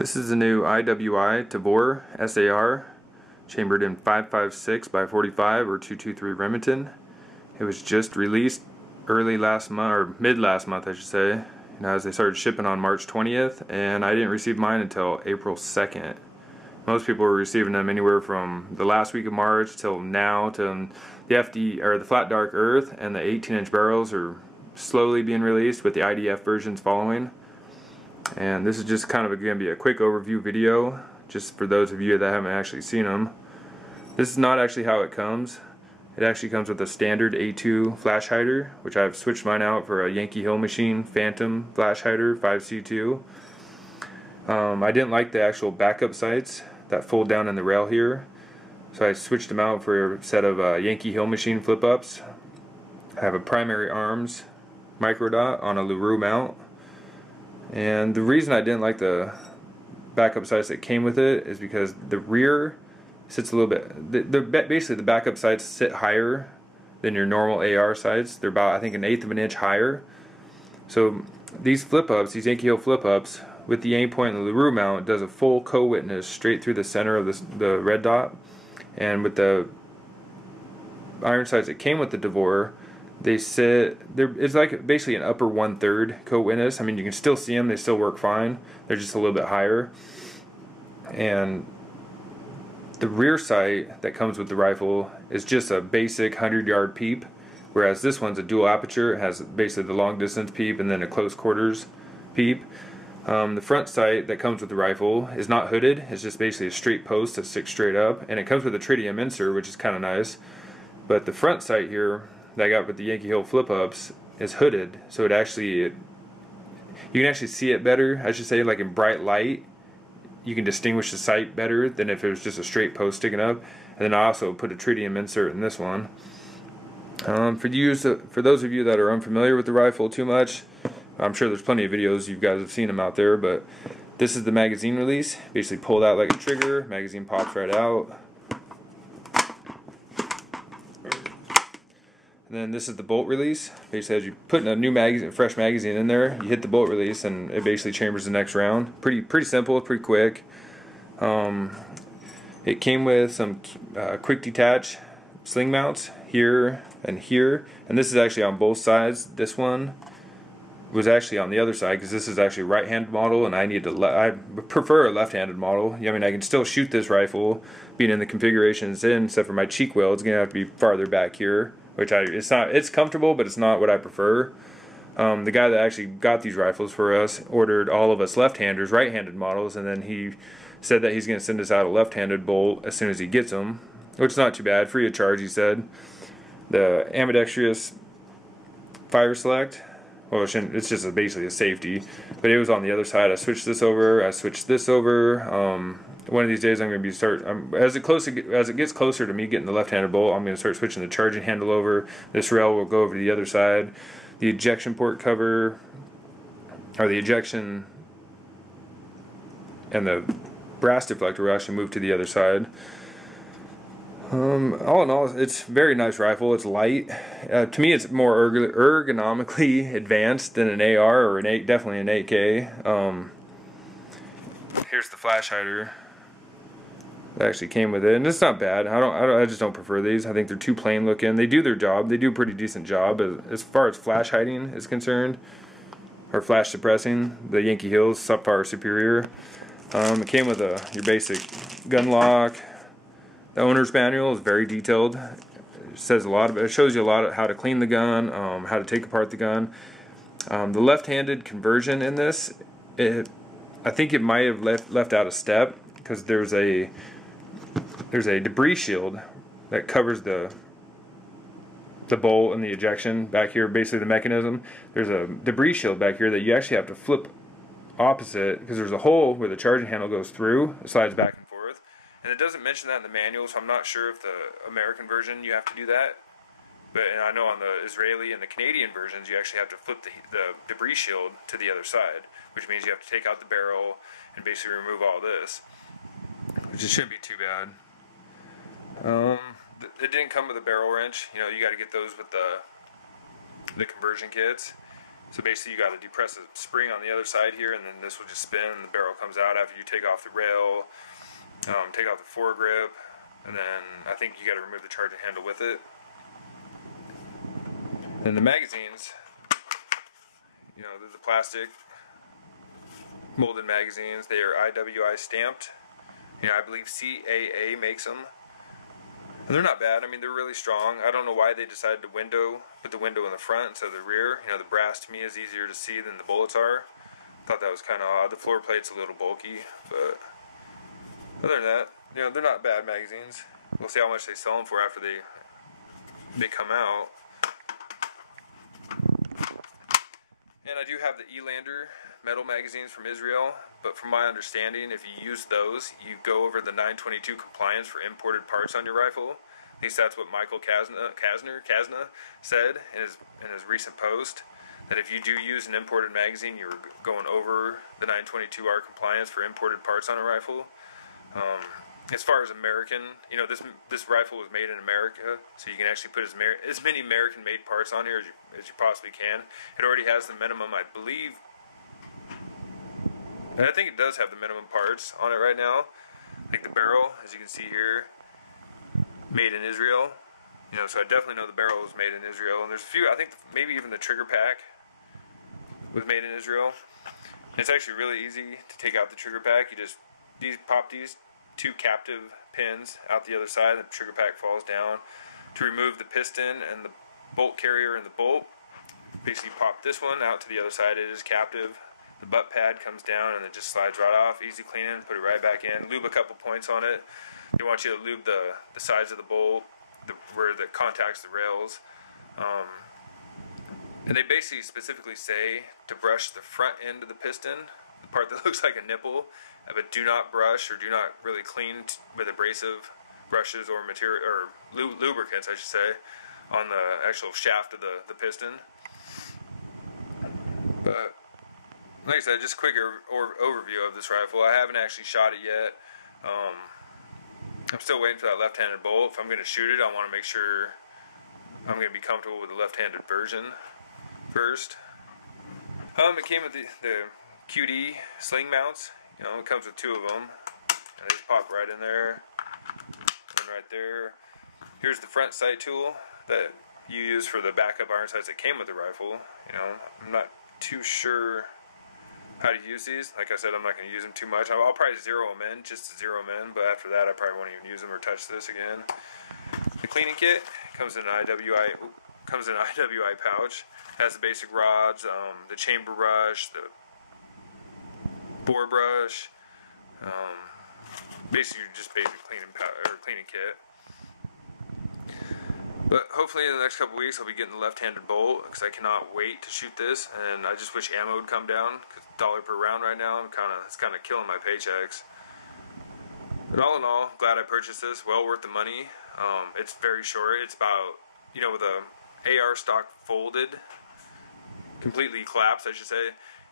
This is the new Iwi Tavor Sar, chambered in 5.56 by 45 or 223 Remington. It was just released early last month, or mid last month I should say, as they started shipping on March 20th, and I didn't receive mine until April 2nd. Most people were receiving them anywhere from the last week of March till now, to the FD or the flat dark earth, and the 18-inch barrels are slowly being released with the IDF versions following. And this is just kind of going to be a quick overview video, just for those of you that haven't actually seen them. This is not actually how it comes. It actually comes with a standard A2 flash hider, which I've switched mine out for a Yankee Hill Machine Phantom flash hider 5C2. I didn't like the actual backup sights that fold down in the rail here, so I switched them out for a set of Yankee Hill Machine flip-ups. I have a primary arms microdot on a LaRue mount. And the reason I didn't like the backup sights that came with it is because the rear sits a little bit, basically the backup sights sit higher than your normal AR sights. They're about, I think, 1/8 of an inch higher. So these flip-ups, these Yankee Hill flip-ups, with the aim point and the LaRue mount, does a full co-witness straight through the center of the red dot. And with the iron sights that came with the Tavor, they sit there. It's like basically an upper 1/3 co-witness. I mean, you can still see them; they still work fine. They're just a little bit higher. And the rear sight that comes with the rifle is just a basic 100-yard peep, whereas this one's a dual aperture. It has basically the long distance peep and then a close quarters peep. The front sight that comes with the rifle is not hooded. It's just basically a straight post that sticks straight up, and it comes with a tritium insert, which is kind of nice. But the front sight here that I got with the Yankee Hill flip-ups is hooded, so you can actually see it better, I should say. Like in bright light, you can distinguish the sight better than if it was just a straight post sticking up. And then I also put a tritium insert in this one. For those of you that are unfamiliar with the rifle too much, I'm sure there's plenty of videos, you guys have seen them out there, but this is the magazine release. Basically pulled out like a trigger, magazine pops right out. And then this is the bolt release. Basically, as you put a new magazine, fresh magazine in there, you hit the bolt release, and it basically chambers the next round. Pretty simple, pretty quick. It came with some quick detach sling mounts here and here, and this is actually on both sides. This one was actually on the other side because this is actually a right-handed model, and I prefer a left-handed model. I mean, I can still shoot this rifle, being in the configuration it's in, except for my cheek well. It's gonna have to be farther back here, which it's comfortable, but it's not what I prefer. The guy that actually got these rifles for us ordered all of us left-handers right-handed models, and then he said that he's going to send us out a left-handed bolt as soon as he gets them, which is not too bad, free of charge, he said. The ambidextrous fire select, well, it's just basically a safety, but it was on the other side. I switched this over, I switched this over. One of these days I'm going to be as it gets closer to me getting the left-handed bolt, I'm going to start switching the charging handle over. This rail will go over to the other side. The ejection port cover, or the ejection and the brass deflector will actually move to the other side. All in all, it's a very nice rifle. It's light. To me, it's more ergonomically advanced than an AR or definitely an 8K. Here's the flash hider that actually came with it, and it's not bad. I just don't prefer these. I think they're too plain looking. They do their job. They do a pretty decent job as far as flash hiding is concerned, or flash suppressing. The Yankee Hill's far superior. It came with your basic gun lock. The owner's manual is very detailed. It says a lot it shows you a lot of how to clean the gun, how to take apart the gun. The left-handed conversion in this, I think it might have left out a step, because there's a debris shield that covers the bolt and the ejection back here, basically the mechanism. There's a debris shield back here that you actually have to flip opposite, because there's a hole where the charging handle goes through, it slides back and forth. And it doesn't mention that in the manual, so I'm not sure if the American version you have to do that. But I know on the Israeli and the Canadian versions you actually have to flip the debris shield to the other side, which means you have to take out the barrel and basically remove all this, which shouldn't be too bad. It didn't come with a barrel wrench. You got to get those with the conversion kits. So basically you got to depress the spring on the other side here, and then this will just spin and the barrel comes out after you take off the rail, take off the foregrip, and then I think you got to remove the charging handle with it. And the magazines, you know, they're the plastic molded magazines. They are IWI stamped. You know, I believe CAA makes them. And they're not bad. I mean, they're really strong. I don't know why they decided to put the window in the front instead of the rear. You know, the brass to me is easier to see than the bullets are. Thought that was kind of odd. The floor plate's a little bulky, but other than that, you know, they're not bad magazines. We'll see how much they sell them for after they come out. And I do have the Elander metal magazines from Israel, but from my understanding, if you use those, you go over the 922 compliance for imported parts on your rifle. At least that's what Michael Kasner said in his recent post, that if you do use an imported magazine, you're going over the 922R compliance for imported parts on a rifle. As far as American, you know, this rifle was made in America, so you can actually put as many American-made parts on here as you possibly can. It already has the minimum, I believe. And I think it does have the minimum parts on it right now. Like the barrel, as you can see here, made in Israel. You know, so I definitely know the barrel was made in Israel. And there's a few, I think maybe even the trigger pack was made in Israel. And it's actually really easy to take out the trigger pack. You just pop these 2 captive pins out the other side, and the trigger pack falls down. To remove the piston and the bolt carrier and the bolt, basically pop this one out to the other side. It is captive. The butt pad comes down and it just slides right off. Easy cleaning, put it right back in. Lube a couple points on it. They want you to lube the sides of the bolt, where it contacts the rails. And they basically specifically say to brush the front end of the piston, the part that looks like a nipple, but do not brush or do not really clean with abrasive brushes or material or lubricants, I should say, on the actual shaft of the piston. But like I said, just a quick overview of this rifle. I haven't actually shot it yet. I'm still waiting for that left-handed bolt. If I'm going to shoot it, I want to make sure I'm going to be comfortable with the left-handed version first. It came with the QD sling mounts. You know, it comes with 2 of them. And they just pop right in there. And right there. Here's the front sight tool that you use for the backup iron sights that came with the rifle. You know, I'm not too sure how to use these. Like I said, I'm not going to use them too much. I'll probably zero them in, just to zero them in, but after that I probably won't even use them or touch this again. The cleaning kit comes in an IWI pouch. It has the basic rods, the chamber brush, the bore brush, basically just basic cleaning kit. But hopefully in the next couple weeks I'll be getting the left-handed bolt, because I cannot wait to shoot this, and I just wish ammo would come down, because $1 per round right now, it's kind of killing my paychecks. But all in all, glad I purchased this. Well worth the money. It's very short. It's about, you know, with a AR stock folded, completely collapsed, I should say.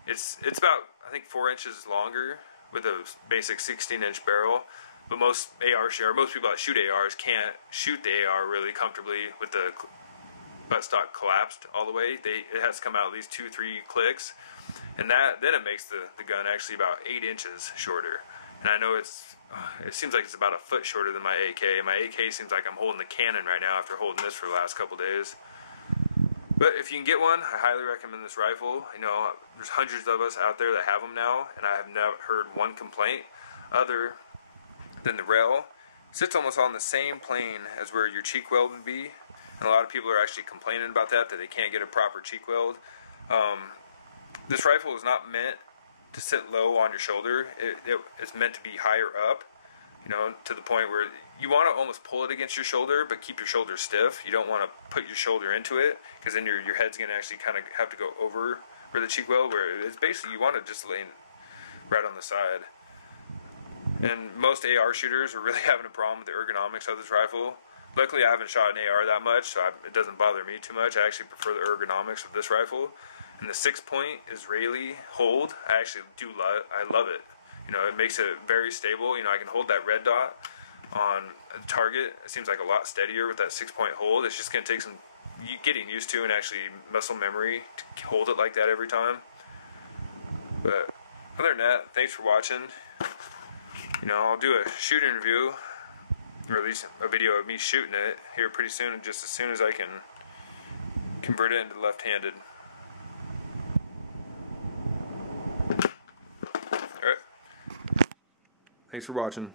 It's about, I think, 4 inches longer with a basic 16-inch barrel. But most people that shoot ARs can't shoot the AR really comfortably with the buttstock collapsed all the way. It has to come out at least 2-3 clicks, and then it makes the gun actually about 8 inches shorter. And I know it seems like it's about a foot shorter than my AK. My AK seems like I'm holding the cannon right now after holding this for the last couple days. But if you can get one, I highly recommend this rifle. You know, there's hundreds of us out there that have them now, and I have never heard one complaint other than the rail. It sits almost on the same plane as where your cheek weld would be, and a lot of people are actually complaining about that they can't get a proper cheek weld. This rifle is not meant to sit low on your shoulder. It's meant to be higher up, you know, to the point where you want to almost pull it against your shoulder, but keep your shoulder stiff. You don't want to put your shoulder into it, because then your head's going to actually kind of have to go over where the cheek weld, where it's basically you want to just lay right on the side. And most AR shooters are really having a problem with the ergonomics of this rifle. Luckily, I haven't shot an AR that much, so it doesn't bother me too much. I actually prefer the ergonomics of this rifle. And the 6-point Israeli hold, I actually I love it. You know, it makes it very stable. You know, I can hold that red dot on a target. It seems like a lot steadier with that 6-point hold. It's just going to take some getting used to and actually muscle memory to hold it like that every time. But other than that, thanks for watching. You know, I'll do a shoot interview, or at least a video of me shooting it here pretty soon, just as soon as I can convert it into left-handed. Alright. Thanks for watching.